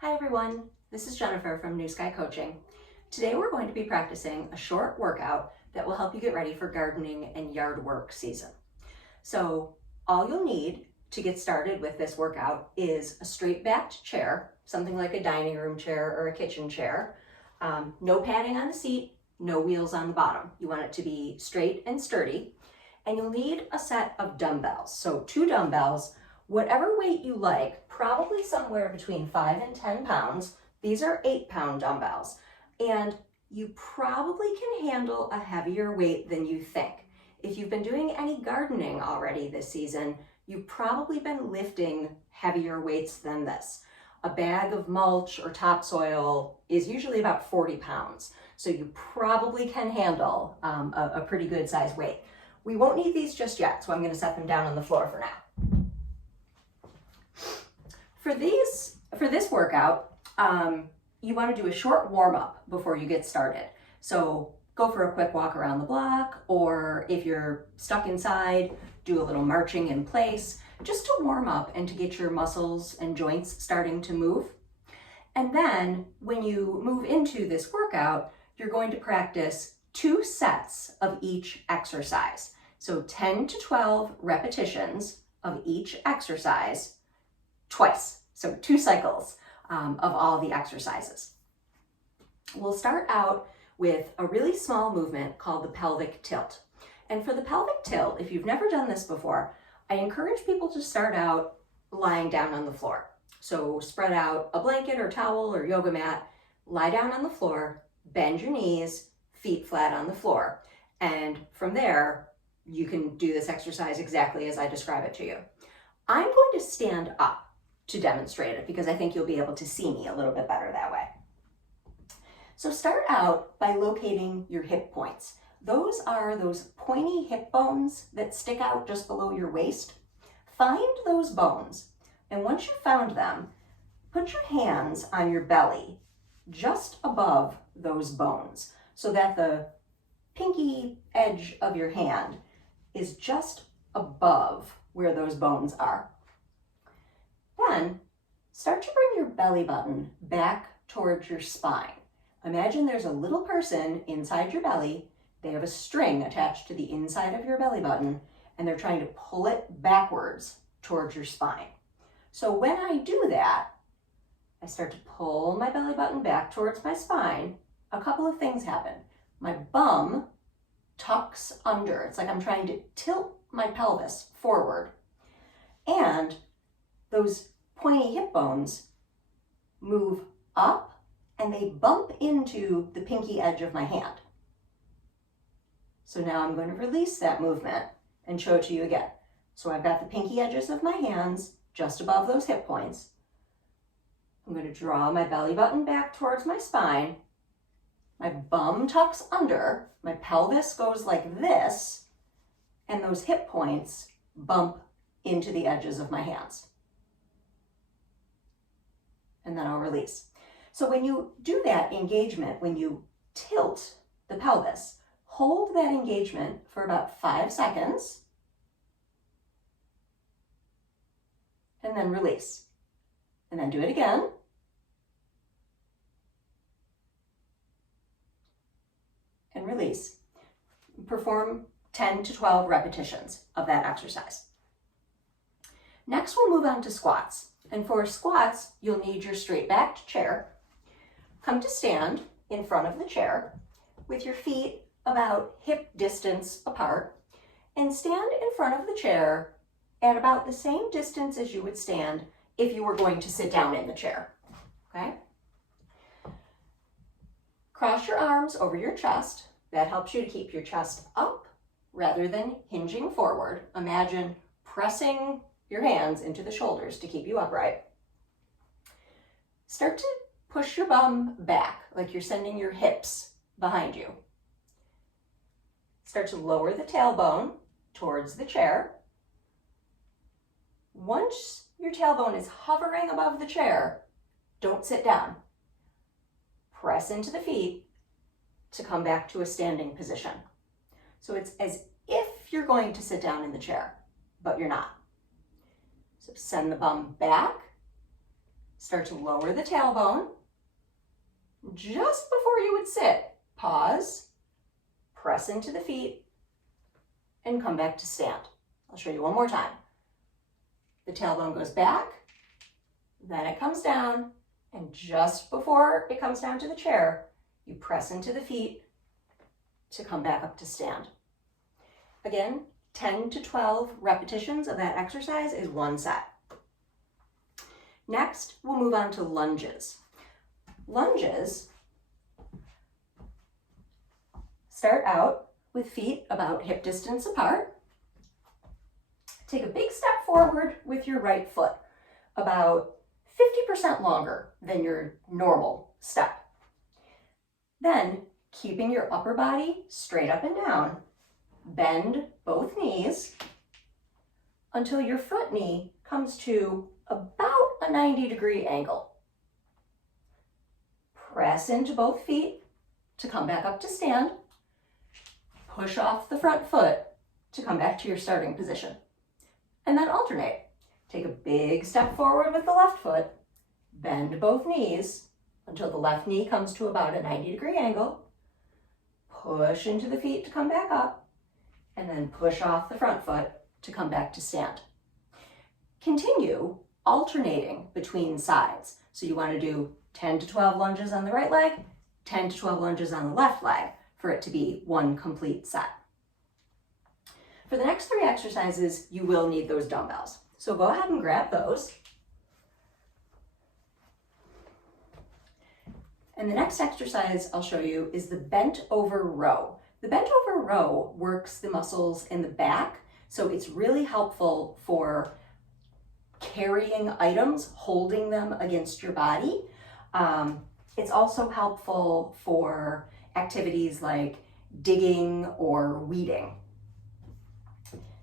Hi everyone, this is Jennifer from New Sky Coaching. Today we're going to be practicing a short workout that will help you get ready for gardening and yard work season. So all you'll need to get started with this workout is a straight backed chair, something like a dining room chair or a kitchen chair. No padding on the seat, no wheels on the bottom. You want it to be straight and sturdy. And you'll need a set of dumbbells. So 2 dumbbells, whatever weight you like, probably somewhere between 5 and 10 pounds. These are 8-pound dumbbells. And you probably can handle a heavier weight than you think. If you've been doing any gardening already this season, you've probably been lifting heavier weights than this. A bag of mulch or topsoil is usually about 40 pounds. So you probably can handle a pretty good size weight. We won't need these just yet, so I'm going to set them down on the floor for now. For this workout, you want to do a short warm-up before you get started. So go for a quick walk around the block, or if you're stuck inside, do a little marching in place, just to warm up and to get your muscles and joints starting to move. And then when you move into this workout, you're going to practice 2 sets of each exercise. So 10 to 12 repetitions of each exercise twice. So 2 cycles of all the exercises. We'll start out with a really small movement called the pelvic tilt. And for the pelvic tilt, if you've never done this before, I encourage people to start out lying down on the floor. So spread out a blanket or towel or yoga mat, lie down on the floor, bend your knees, feet flat on the floor. And from there, you can do this exercise exactly as I describe it to you. I'm going to stand up to demonstrate it because I think you'll be able to see me a little bit better that way. So start out by locating your hip points. Those are those pointy hip bones that stick out just below your waist. Find those bones, and once you've found them, put your hands on your belly just above those bones so that the pinky edge of your hand is just above where those bones are. Then start to bring your belly button back towards your spine. Imagine there's a little person inside your belly. They have a string attached to the inside of your belly button, and they're trying to pull it backwards towards your spine. So when I do that, I start to pull my belly button back towards my spine. A couple of things happen. My bum tucks under. It's like I'm trying to tilt my pelvis forward. And those pointy hip bones move up and they bump into the pinky edge of my hand. So now I'm going to release that movement and show it to you again. So I've got the pinky edges of my hands just above those hip points. I'm going to draw my belly button back towards my spine. My bum tucks under, my pelvis goes like this, and those hip points bump into the edges of my hands. And then I'll release. So when you do that engagement, when you tilt the pelvis, hold that engagement for about 5 seconds, and then release. And then do it again. And release. Perform 10 to 12 repetitions of that exercise. Next, we'll move on to squats. And for squats, you'll need your straight backed chair. Come to stand in front of the chair with your feet about hip distance apart, and stand in front of the chair at about the same distance as you would stand if you were going to sit down in the chair. Okay? Cross your arms over your chest. That helps you to keep your chest up rather than hinging forward. Imagine pressing your hands into the shoulders to keep you upright. Start to push your bum back like you're sending your hips behind you. Start to lower the tailbone towards the chair. Once your tailbone is hovering above the chair, don't sit down. Press into the feet to come back to a standing position. So it's as if you're going to sit down in the chair, but you're not. So send the bum back, Start to lower the tailbone. Just before you would sit, pause, press into the feet, and come back to stand. I'll show you one more time. The tailbone goes back, then it comes down, and just before it comes down to the chair, you press into the feet to come back up to stand. Again, 10 to 12 repetitions of that exercise is one set. Next, we'll move on to lunges. Lunges start out with feet about hip distance apart. Take a big step forward with your right foot, about 50% longer than your normal step. Then, keeping your upper body straight up and down, bend both knees until your front knee comes to about a 90-degree angle. Press into both feet to come back up to stand. Push off the front foot to come back to your starting position. And then alternate. Take a big step forward with the left foot, bend both knees until the left knee comes to about a 90-degree angle. Push into the feet to come back up, and then push off the front foot to come back to stand. Continue alternating between sides. So you want to do 10 to 12 lunges on the right leg, 10 to 12 lunges on the left leg for it to be one complete set. For the next 3 exercises, you will need those dumbbells. So go ahead and grab those. And the next exercise I'll show you is the bent over row. The bent over row works the muscles in the back, so it's really helpful for carrying items, holding them against your body. It's also helpful for activities like digging or weeding.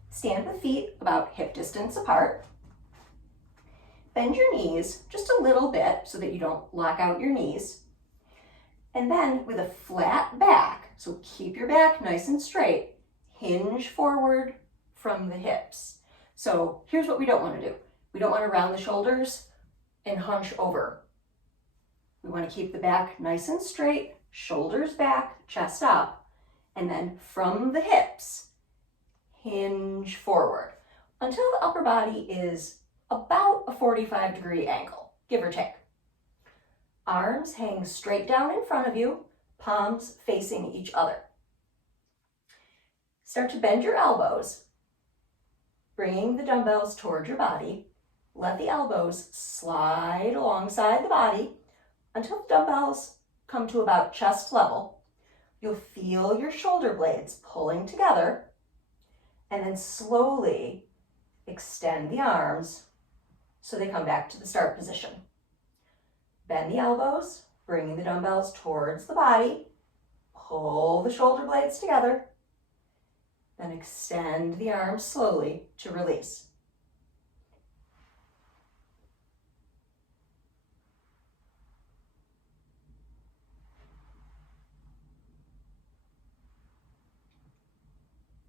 Stand with feet about hip distance apart. Bend your knees just a little bit so that you don't lock out your knees. And then with a flat back, so keep your back nice and straight, hinge forward from the hips. So here's what we don't want to do. We don't want to round the shoulders and hunch over. We want to keep the back nice and straight, shoulders back, chest up, and then from the hips, hinge forward until the upper body is about a 45-degree angle, give or take. Arms hang straight down in front of you, palms facing each other. Start to bend your elbows, bringing the dumbbells toward your body. Let the elbows slide alongside the body until the dumbbells come to about chest level. You'll feel your shoulder blades pulling together, and then slowly extend the arms so they come back to the start position. Bend the elbows, bringing the dumbbells towards the body. Pull the shoulder blades together. Then extend the arms slowly to release.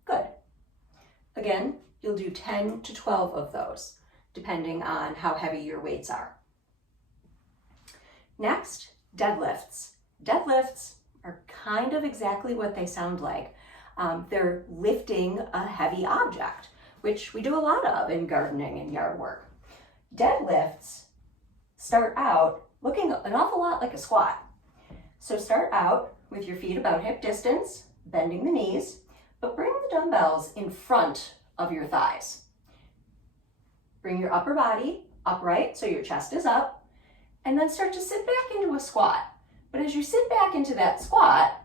Good. Again, you'll do 10 to 12 of those, depending on how heavy your weights are. Next, deadlifts. Deadlifts are kind of exactly what they sound like. They're lifting a heavy object, which we do a lot of in gardening and yard work. Deadlifts start out looking an awful lot like a squat. So start out with your feet about hip distance, bending the knees, but bring the dumbbells in front of your thighs. Bring your upper body upright so your chest is up, and then start to sit back into a squat. But as you sit back into that squat,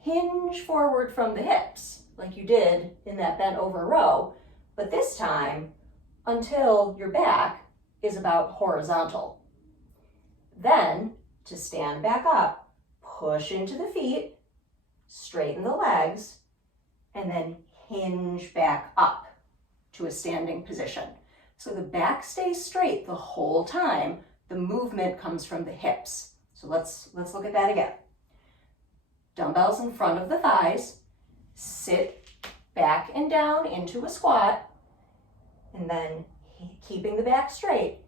hinge forward from the hips, like you did in that bent over row, but this time until your back is about horizontal. Then, to stand back up, push into the feet, straighten the legs, and then hinge back up to a standing position. So the back stays straight the whole time. The movement comes from the hips. So let's look at that again. Dumbbells in front of the thighs, sit back and down into a squat, and then keeping the back straight,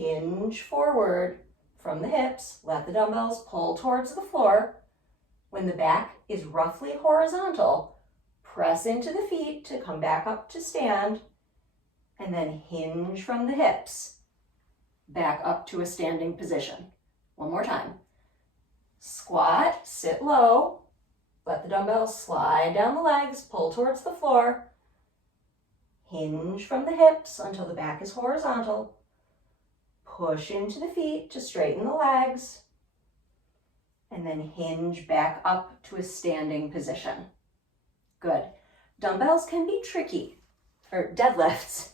hinge forward from the hips, let the dumbbells pull towards the floor. When the back is roughly horizontal, press into the feet to come back up to stand, and then hinge from the hips, back up to a standing position. One more time. Squat, sit low, let the dumbbells slide down the legs, pull towards the floor, hinge from the hips until the back is horizontal, push into the feet to straighten the legs, and then hinge back up to a standing position. Good. Dumbbells can be tricky, or deadlifts,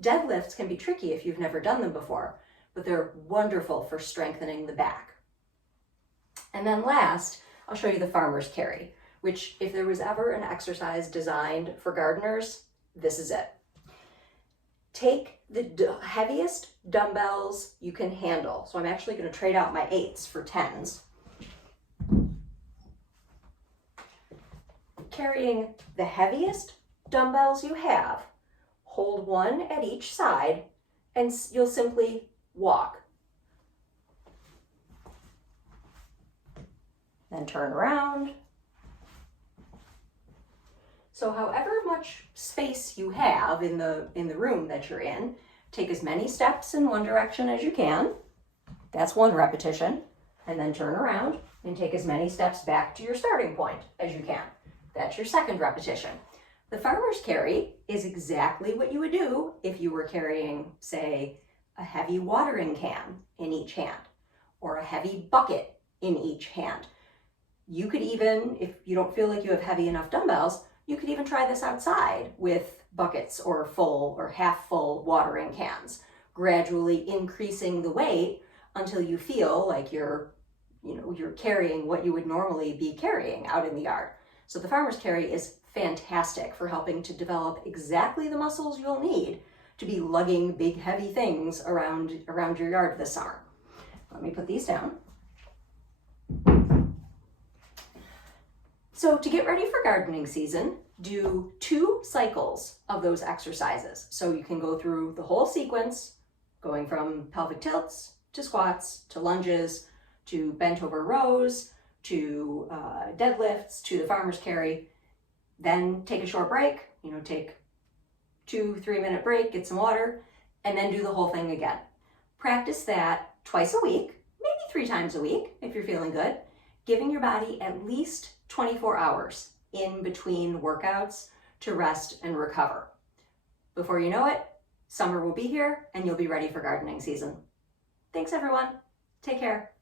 Deadlifts can be tricky if you've never done them before, but they're wonderful for strengthening the back. And then last, I'll show you the farmer's carry, which if there was ever an exercise designed for gardeners, this is it. Take the heaviest dumbbells you can handle. So I'm actually going to trade out my 8s for 10s. Carrying the heaviest dumbbells you have, hold one at each side, and you'll simply walk. Then turn around. So however much space you have in the room that you're in, take as many steps in one direction as you can. That's one repetition. And then turn around and take as many steps back to your starting point as you can. That's your second repetition. The farmer's carry is exactly what you would do if you were carrying, say, a heavy watering can in each hand or a heavy bucket in each hand. You could even, if you don't feel like you have heavy enough dumbbells, you could even try this outside with buckets or full or half full watering cans, gradually increasing the weight until you feel like you're carrying what you would normally be carrying out in the yard. So the farmer's carry is fantastic for helping to develop exactly the muscles you'll need to be lugging big heavy things around your yard this summer. Let me put these down. So to get ready for gardening season, do 2 cycles of those exercises. So you can go through the whole sequence, going from pelvic tilts to squats to lunges to bent over rows to deadlifts to the farmer's carry. Then take a short break, take 2-3 minute break, get some water, and then do the whole thing again. Practice that twice a week, maybe 3 times a week if you're feeling good, giving your body at least 24 hours in between workouts to rest and recover. Before you know it, summer will be here and you'll be ready for gardening season. Thanks everyone. Take care.